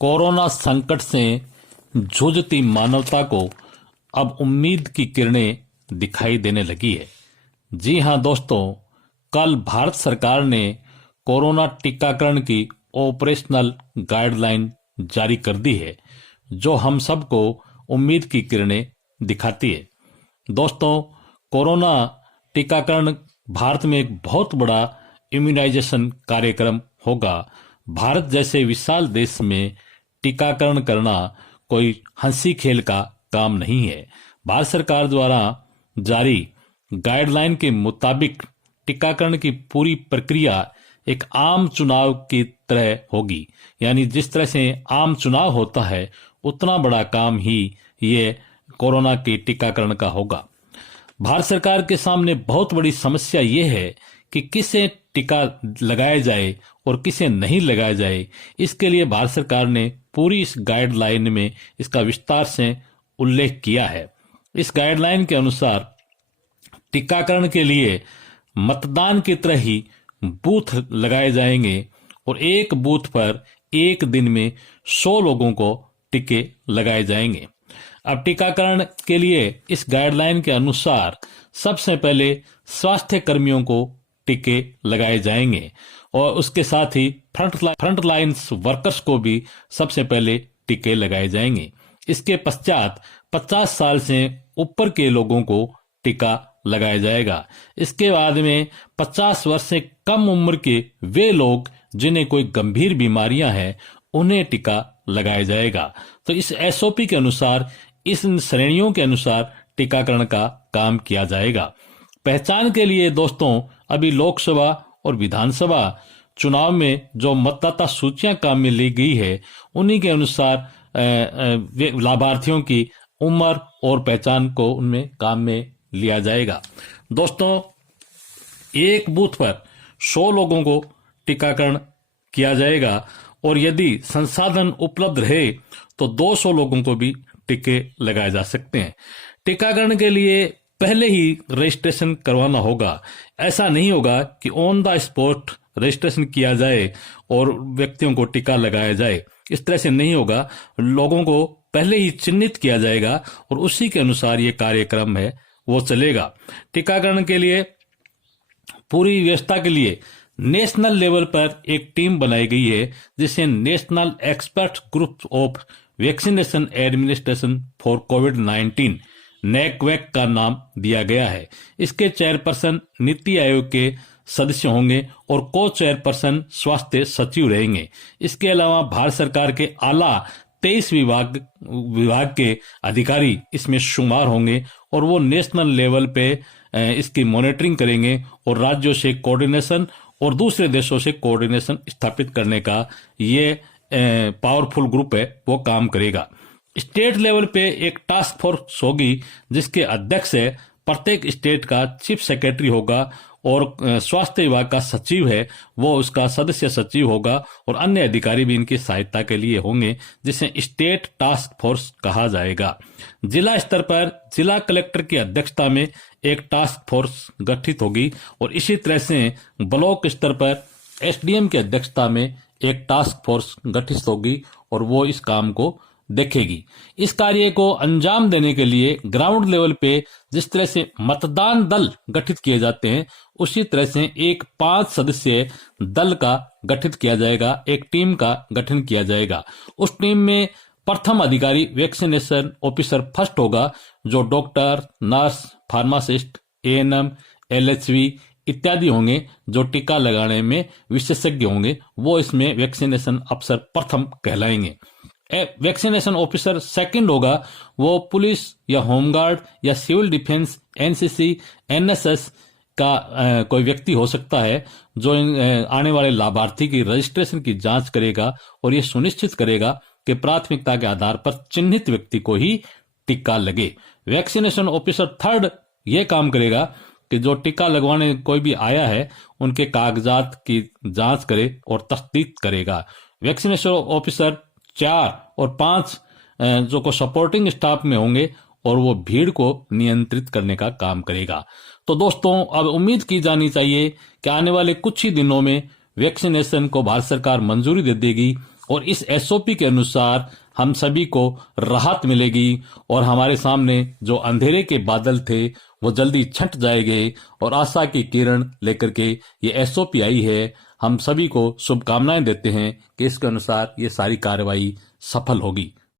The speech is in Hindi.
कोरोना संकट से जूझती मानवता को अब उम्मीद की किरणें दिखाई देने लगी है। जी हां दोस्तों, कल भारत सरकार ने कोरोना टीकाकरण की ऑपरेशनल गाइडलाइन जारी कर दी है, जो हम सबको उम्मीद की किरणें दिखाती है। दोस्तों, कोरोना टीकाकरण भारत में एक बहुत बड़ा इम्यूनाइजेशन कार्यक्रम होगा। भारत जैसे विशाल देश में टीकाकरण करना कोई हंसी खेल का काम नहीं है। भारत सरकार द्वारा जारी गाइडलाइन के मुताबिक टीकाकरण की पूरी प्रक्रिया एक आम चुनाव की तरह होगी, यानी जिस तरह से आम चुनाव होता है उतना बड़ा काम ही ये कोरोना के टीकाकरण का होगा। भारत सरकार के सामने बहुत बड़ी समस्या ये है कि किसे टीका लगाया जाए और किसे नहीं लगाया जाए। इसके लिए भारत सरकार ने पूरी इस गाइडलाइन में इसका विस्तार से उल्लेख किया है। इस गाइडलाइन के अनुसार टीकाकरण के लिए मतदान की तरह ही बूथ लगाए जाएंगे और एक बूथ पर एक दिन में 100 लोगों को टीके लगाए जाएंगे। अब टीकाकरण के लिए इस गाइडलाइन के अनुसार सबसे पहले स्वास्थ्य कर्मियों को टीके लगाए जाएंगे और उसके साथ ही फ्रंट लाइन्स वर्कर्स को भी सबसे पहले टीके लगाए जाएंगे। इसके पश्चात 50 साल से ऊपर के लोगों को टीका लगाया जाएगा। इसके बाद में 50 वर्ष से कम उम्र के वे लोग जिन्हें कोई गंभीर बीमारियां हैं उन्हें टीका लगाया जाएगा। तो इस एसओपी के अनुसार, इस श्रेणियों के अनुसार टीकाकरण का काम किया जाएगा। पहचान के लिए दोस्तों, अभी लोकसभा और विधानसभा चुनाव में जो मतदाता सूचियां काम में ली गई है उन्हीं के अनुसार लाभार्थियों की उम्र और पहचान को उनमें काम में लिया जाएगा। दोस्तों, एक बूथ पर 100 लोगों को टीकाकरण किया जाएगा और यदि संसाधन उपलब्ध रहे तो 200 लोगों को भी टीके लगाए जा सकते हैं। टीकाकरण के लिए पहले ही रजिस्ट्रेशन करवाना होगा। ऐसा नहीं होगा कि ऑन द स्पॉट रजिस्ट्रेशन किया जाए और व्यक्तियों को टीका लगाया जाए। इस तरह से नहीं होगा। लोगों को पहले ही चिन्हित किया जाएगा और उसी के अनुसार ये कार्यक्रम है वो चलेगा। टीकाकरण के लिए पूरी व्यवस्था के लिए नेशनल लेवल पर एक टीम बनाई गई है, जिसे national expert group of vaccination administration for कोविड-19 नेकवैक का नाम दिया गया है। इसके चेयरपर्सन नीति आयोग के सदस्य होंगे और को चेयरपर्सन स्वास्थ्य सचिव रहेंगे। इसके अलावा भारत सरकार के आला 23 विभाग के अधिकारी इसमें शुमार होंगे और वो नेशनल लेवल पे इसकी मॉनिटरिंग करेंगे और राज्यों से कोऑर्डिनेशन और दूसरे देशों से कोऑर्डिनेशन स्थापित करने का ये पावरफुल ग्रुप है वो काम करेगा। स्टेट लेवल पे एक टास्क फोर्स होगी जिसके अध्यक्ष है प्रत्येक स्टेट का चीफ सेक्रेटरी होगा और स्वास्थ्य विभाग का सचिव है वो उसका सदस्य सचिव होगा और अन्य अधिकारी भी इनकी सहायता के लिए होंगे, जिसे स्टेट टास्क फोर्स कहा जाएगा। जिला स्तर पर जिला कलेक्टर की अध्यक्षता में एक टास्क फोर्स गठित होगी और इसी तरह से ब्लॉक स्तर पर एसडीएम की अध्यक्षता में एक टास्क फोर्स गठित होगी और वो इस काम को देखेगी। इस कार्य को अंजाम देने के लिए ग्राउंड लेवल पे जिस तरह से मतदान दल गठित किए जाते हैं उसी तरह से एक 5 सदस्यीय दल का गठित किया जाएगा, एक टीम का गठन किया जाएगा। उस टीम में प्रथम अधिकारी वैक्सीनेशन ऑफिसर फर्स्ट होगा, जो doctor, nurse, pharmacist, ANM, LHV इत्यादि होंगे जो टीका लगाने में विशेषज्ञ होंगे, वो इसमें वैक्सीनेशन अफसर प्रथम कहलाएंगे। वैक्सीनेशन ऑफिसर सेकंड होगा, वो पुलिस या होमगार्ड या सिविल डिफेंस, एनसीसी, एनएसएस का कोई व्यक्ति हो सकता है जो आने वाले लाभार्थी की रजिस्ट्रेशन की जांच करेगा और ये सुनिश्चित करेगा कि प्राथमिकता के आधार पर चिन्हित व्यक्ति को ही टीका लगे। वैक्सीनेशन ऑफिसर थर्ड ये काम करेगा कि जो टीका लगवाने कोई भी आया है उनके कागजात की जांच करे और तस्दीक करेगा। वैक्सीनेशन ऑफिसर 4 और 5 जो को सपोर्टिंग स्टाफ में होंगे और वो भीड़ को नियंत्रित करने का काम करेगा। तो दोस्तों, अब उम्मीद की जानी चाहिए कि आने वाले कुछ ही दिनों में वैक्सीनेशन को भारत सरकार मंजूरी दे देगी और इस एसओपी के अनुसार हम सभी को राहत मिलेगी और हमारे सामने जो अंधेरे के बादल थे वो जल्दी छंट जाएंगे और आशा की किरण लेकर के ये एसओपी आई है। हम सभी को शुभकामनाएं देते हैं कि इसके अनुसार ये सारी कार्रवाई सफल होगी।